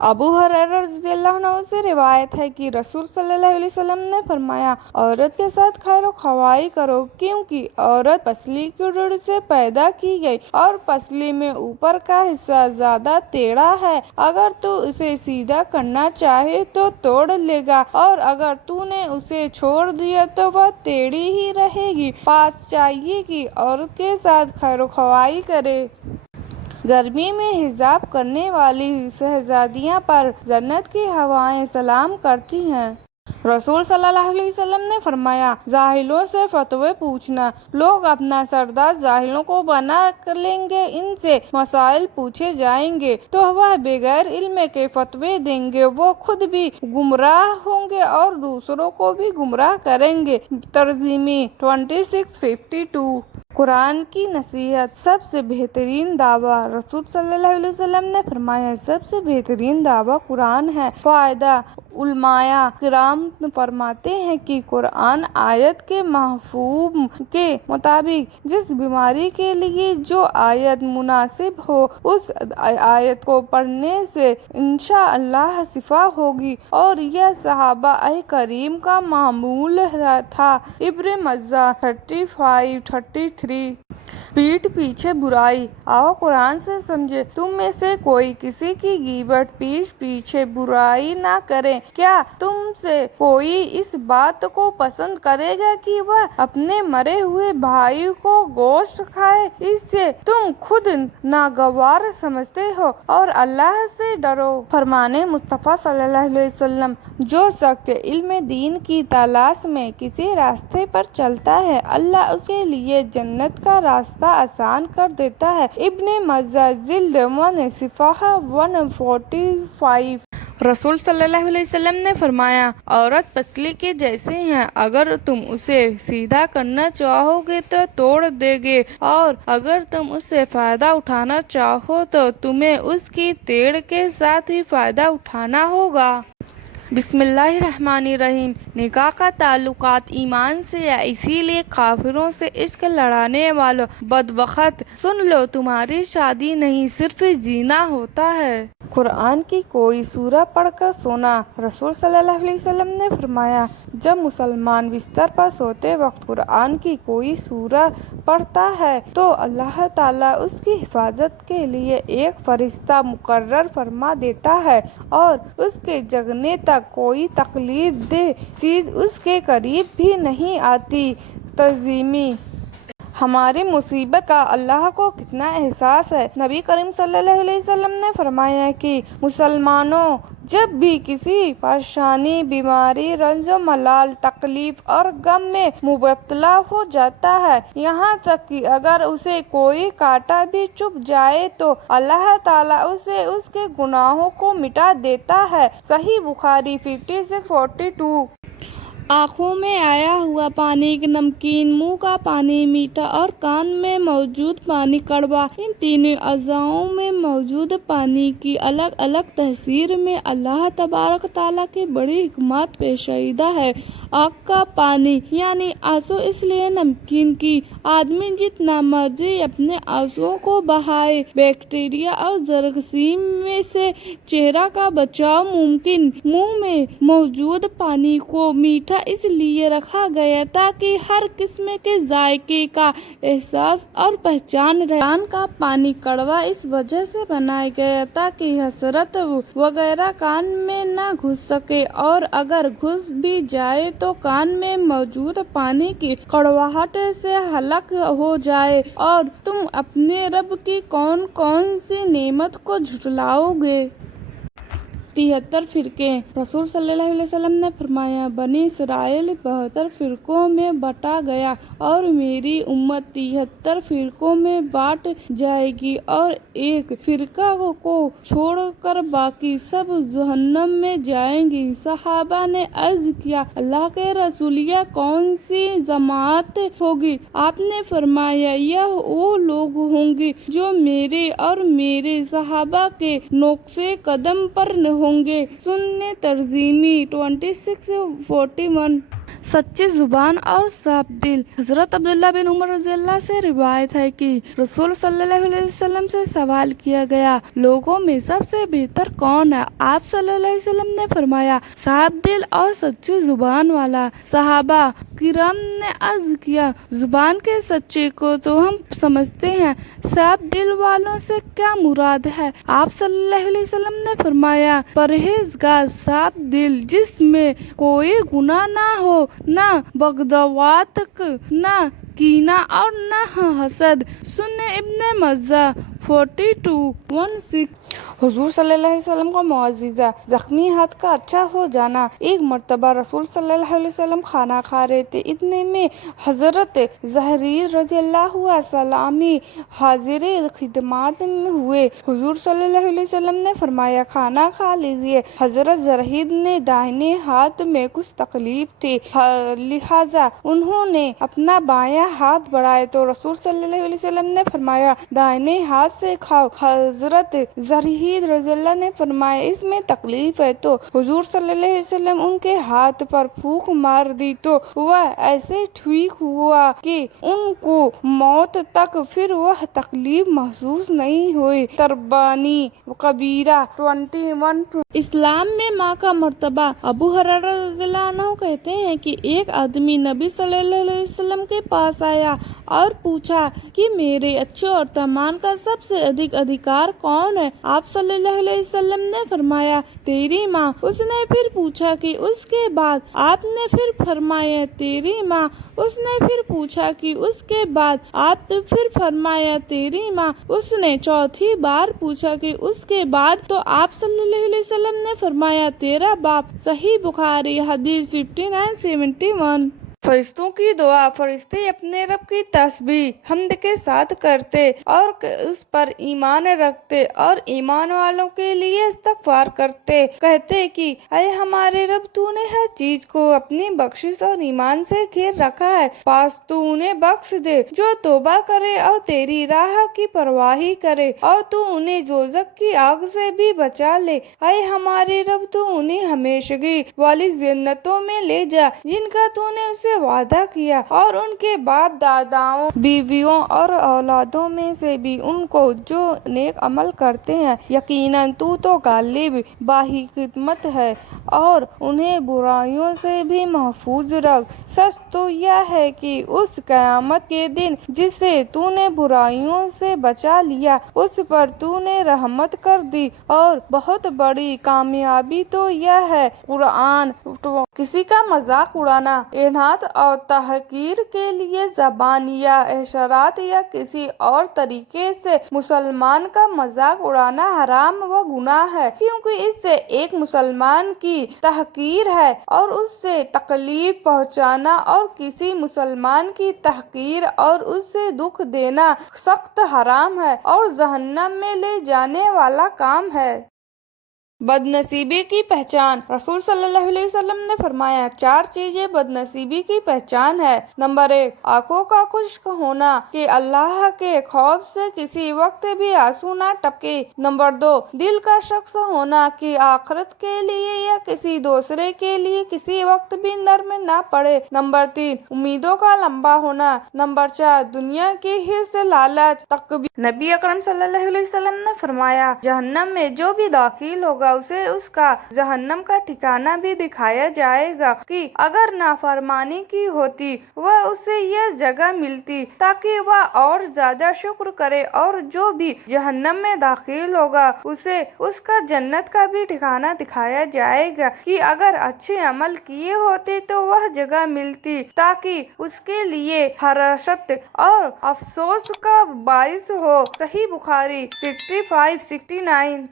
अबू हुरैरा रज़ियल्लाहु अन्हु से रिवायत है कि रसूल सल्लल्लाहु अलैहि वसल्लम ने फरमाया, औरत के साथ खैर ख्वाही करो, क्योंकि औरत पसली की रीढ़ से पैदा की गई और पसली में ऊपर का हिस्सा ज्यादा टेढ़ा है। अगर तू उसे सीधा करना चाहे तो तोड़ लेगा, और अगर तूने उसे छोड़ दिया तो वह टेढ़ी ही रहेगी। पास चाहिए कि औरत के साथ खैर ख्वाही करे। गर्मी में हिजाब करने वाली शहजादियां पर जन्नत की हवाएं सलाम करती हैं। रसूल सल्लल्लाहु अलैहि वसल्लम ने फरमाया, जाहिलों से फतवे पूछना, लोग अपना सरदार जाहिलों को बना कर लेंगे, इनसे मसाइल पूछे जाएंगे तो वह बगैर इल्म के फतवे देंगे, वो खुद भी गुमराह होंगे और दूसरों को भी गुमराह करेंगे। तर्जुमे 2652। कुरान की नसीहत। सबसे बेहतरीन दावा। रसूल सल्लल्लाहु अलैहि वसल्लम ने फरमाया, सबसे बेहतरीन दावा कुरान है। फायदा। उलमाया किराम फरमाते हैं कि कुरान आयत के महफूम के मुताबिक जिस बीमारी के लिए जो आयत मुनासिब हो, उस आयत को पढ़ने से इंशाअल्लाह शिफा होगी, और यह सहाबा करीम का मामूल था। इब्न मज्जा 35-33। पीठ पीछे बुराई। आओ कुरान से समझे, तुम में से कोई किसी की गीबत पीठ पीछे बुराई ना करे। क्या तुम से कोई इस बात को पसंद करेगा कि वह अपने मरे हुए भाई को गोश्त खाए? इससे तुम खुद नागवार समझते हो और अल्लाह से डरो। फरमाने मुस्तफा सल्लल्लाहु अलैहि वसल्लम, जो शख्स इल्म दीन की तलाश में किसी रास्ते पर चलता है, अल्लाह उसके लिए जन्नत का रास्ता आसान कर देता है। इब्ने मज्जा जिल्द 1 सिफहा 145। रसूल सल्लल्लाहु अलैहि वसल्लम ने फरमाया, औरत पसली के जैसे हैं, अगर तुम उसे सीधा करना चाहोगे तो तोड़ देगे, और अगर तुम उससे फायदा उठाना चाहो तो तुम्हें उसकी टेढ़ के साथ ही फायदा उठाना होगा। बिस्मिल्लाहिर्रहमानिर्रहीम। निकाह का ताल्लुकात ईमान से है, इसीलिए काफिरों से इश्क लड़ाने वालों, बदबख्त, सुन लो, तुम्हारी शादी नहीं सिर्फ जीना होता है। कुरान की कोई सूरा पढ़कर सोना। रसूल सल्लल्लाहु अलैहि वसल्लम ने फरमाया, जब मुसलमान बिस्तर पर सोते वक्त कुरान की कोई सूरा पढ़ता है तो अल्लाह ताला उसकी हिफाजत के लिए एक फरिश्ता मुकर्रर फरमा देता है, और उसके जगने तक कोई तकलीफ दे चीज उसके करीब भी नहीं आती। तर्जुमे। हमारी मुसीबत का अल्लाह को कितना एहसास है। नबी करीम सल्लल्लाहु अलैहि वसल्लम ने फरमाया कि मुसलमानों, जब भी किसी परेशानी, बीमारी, रंजो मलाल, तकलीफ और गम में मुबतला हो जाता है, यहाँ तक कि अगर उसे कोई कांटा भी चुभ जाए तो अल्लाह ताला उसे उसके गुनाहों को मिटा देता है। सही बुखारी 5642। आँखों में आया हुआ पानी नमकीन, मुंह का पानी मीठा और कान में मौजूद पानी कड़वा, इन तीनों अज़ाओं में मौजूद पानी की अलग अलग तहसीर में अल्लाह तबारक ताला की बड़ी हिकमत पेशीदा है। आँख का पानी यानी आंसू इसलिए नमकीन की आदमी जितना मर्जी अपने आंसुओं को बहाए, बैक्टीरिया और जरासीम में से चेहरा का बचाव मुमकिन। मुंह में मौजूद पानी को मीठा इसलिए रखा गया ताकि हर किस्म के जायके का एहसास और पहचान रहे। कान का पानी कड़वा इस वजह से बनाया गया ताकि हसरत वगैरह कान में ना घुस सके, और अगर घुस भी जाए तो कान में मौजूद पानी की कड़वाहट से हलाक हो जाए, और तुम अपने रब की कौन कौन सी नेमत को झुठलाओगे। 73 फिरके। रसूल सल्लल्लाहु अलैहि वसल्लम ने फरमाया, बनी इसराइल 72 फिरकों में बटा गया और मेरी उम्मत 73 फिरकों में बांट जाएगी, और एक फिरका को छोड़कर बाकी सब जहन्नम में जाएंगी। सहाबा ने अर्ज किया, अल्लाह के रसूल, यह कौन सी जमात होगी? आपने फरमाया, यह वो लोग होंगे जो मेरे और मेरे सहाबा के नोक्शे कदम पर होंगे। सुन्ने तर्जीमी 2641। سچی زبان اور صاف دل۔ حضرت عبداللہ بن عمر رضی اللہ سے روایت ہے کہ رسول صلی اللہ علیہ وسلم سے سوال کیا گیا، لوگوں میں سب سے بہتر کون ہے؟ آپ صلی اللہ علیہ وسلم نے فرمایا، صاف دل اور سچی زبان والا۔ صحابہ کرام نے عرض کیا، زبان کے سچے کو تو ہم سمجھتے ہیں، صاف دل والوں سے کیا مراد ہے؟ آپ صلی اللہ علیہ وسلم نے فرمایا، پرہیزگار صاف دل جس میں کوئی گناہ نہ ہو، نہ بغض، نہ کینہ اور نہ حسد۔ سنن ابن ماجہ 4216۔ حضور صلی اللہ علیہ وسلم کا معجزہ، زخمی ہاتھ کا اچھا ہو جانا۔ ایک مرتبہ رسول صلی اللہ علیہ وسلم کھانا کھا رہے تھے، اتنے میں حضرت زہریر رضی اللہ سلامی حاضر خدمت میں ہوئے۔ حضور صلی اللہ علیہ وسلم نے فرمایا، کھانا کھا لیجیے۔ حضرت زہریر نے داہنے ہاتھ میں کچھ تکلیف تھی، لہذا انہوں نے اپنا بایاں ہاتھ بڑھایا تو رسول صلی اللہ علیہ وسلم نے فرمایا، داہنے ہاتھ سے کھاؤ۔ حضرت زہریر رضی اللہ نے فرمایا، اس میں تکلیف ہے، تو حضور صلی اللہ علیہ وسلم ان کے ہاتھ پر پھونک مار دی تو وہ ایسے ٹھیک ہوا کہ ان کو موت تک پھر وہ تکلیف محسوس نہیں ہوئی۔ تربانی کبیرہ 21۔ اسلام میں ماں کا مرتبہ۔ ابو ہریرہ رضی اللہ عنہ کہتے ہیں کہ ایک آدمی نبی صلی اللہ علیہ وسلم کے پاس آیا اور پوچھا کہ میرے اچھے اور ترمان کا سب سے ادھیکار کون ہے؟ آپ صلی اللہ علیہ وسلم نے فرمایا، تیری ماں۔ اس نے پھر پوچھا کہ اس کے بعد؟ آپ نے پھر فرمایا، تیری ماں۔ اس نے پھر پوچھا کہ اس کے بعد؟ آپ پھر فرمایا، تیری ماں۔ اس نے چوتھی بار پوچھا کہ اس کے بعد؟ تو آپ صلی اللہ علیہ وسلم نے فرمایا، تیرا باپ۔ صحیح بخاری حدیث 5971۔ فرشتوں کی دعا۔ فرشتے اپنے رب کی تسبیح حمد کے ساتھ کرتے اور اس پر ایمان رکھتے اور ایمان والوں کے لیے استغفار کرتے، کہتے کہ اے ہمارے رب، تو نے ہر چیز کو اپنی بخشش اور ایمان سے گھیر رکھا ہے، پاس تو انہیں بخش دے جو توبہ کرے اور تیری راہ کی پرواہی کرے، اور تو انہیں دوزخ کی آگ سے بھی بچا لے۔ اے ہمارے رب، تو انہیں ہمیشگی والی جنتوں میں لے جا جن کا تو نے اسے وعدہ کیا، اور ان کے باپ داداؤں، بیویوں اور اولادوں میں سے بھی ان کو جو نیک عمل کرتے ہیں۔ یقیناً تو غالب باحکمت ہے اور انہیں برائیوں سے بھی محفوظ رکھ۔ سچ تو یہ ہے کہ اس قیامت کے دن جسے تو نے برائیوں سے بچا لیا، اس پر تو نے رحمت کر دی، اور بہت بڑی کامیابی تو یہ ہے۔ قرآن۔ کسی کا مذاق اڑانا، احانت اور تحقیر کے لیے زبان یا اشارات یا کسی اور طریقے سے مسلمان کا مذاق اڑانا حرام و گناہ ہے، کیونکہ اس سے ایک مسلمان کی تحقیر ہے، اور اس سے تکلیف پہنچانا اور کسی مسلمان کی تحقیر اور اس سے دکھ دینا سخت حرام ہے اور جہنم میں لے جانے والا کام ہے۔ بد نصیبی کی پہچان۔ رسول صلی اللہ علیہ وسلم نے فرمایا، 4 چیزیں بد نصیبی کی پہچان ہے۔ نمبر 1، آنکھوں کا خشک ہونا کہ اللہ کے خوف سے کسی وقت بھی آنسو نہ ٹپکے۔ نمبر 2، دل کا شخص ہونا کہ آخرت کے لیے یا کسی دوسرے کے لیے کسی وقت بھی نرم نہ پڑے۔ نمبر 3، امیدوں کا لمبا ہونا۔ نمبر 4، دنیا کی حرص، لالچ، تکبر۔ نبی اکرم صلی اللہ علیہ وسلم نے فرمایا، جہنم میں جو بھی داخل ہوگا اسے اس کا جہنم کا ٹھکانہ بھی دکھایا جائے گا کہ اگر نافرمانی کی ہوتی وہ اسے یہ جگہ ملتی تاکہ وہ اور زیادہ شکر کرے، اور جو بھی جہنم میں داخل ہوگا اسے اس کا جنت کا بھی ٹھکانہ دکھایا جائے گا کہ اگر اچھے عمل کیے ہوتے تو وہ جگہ ملتی تاکہ اس کے لیے حسرت اور افسوس کا باعث ہو۔ صحیح بخاری 6569۔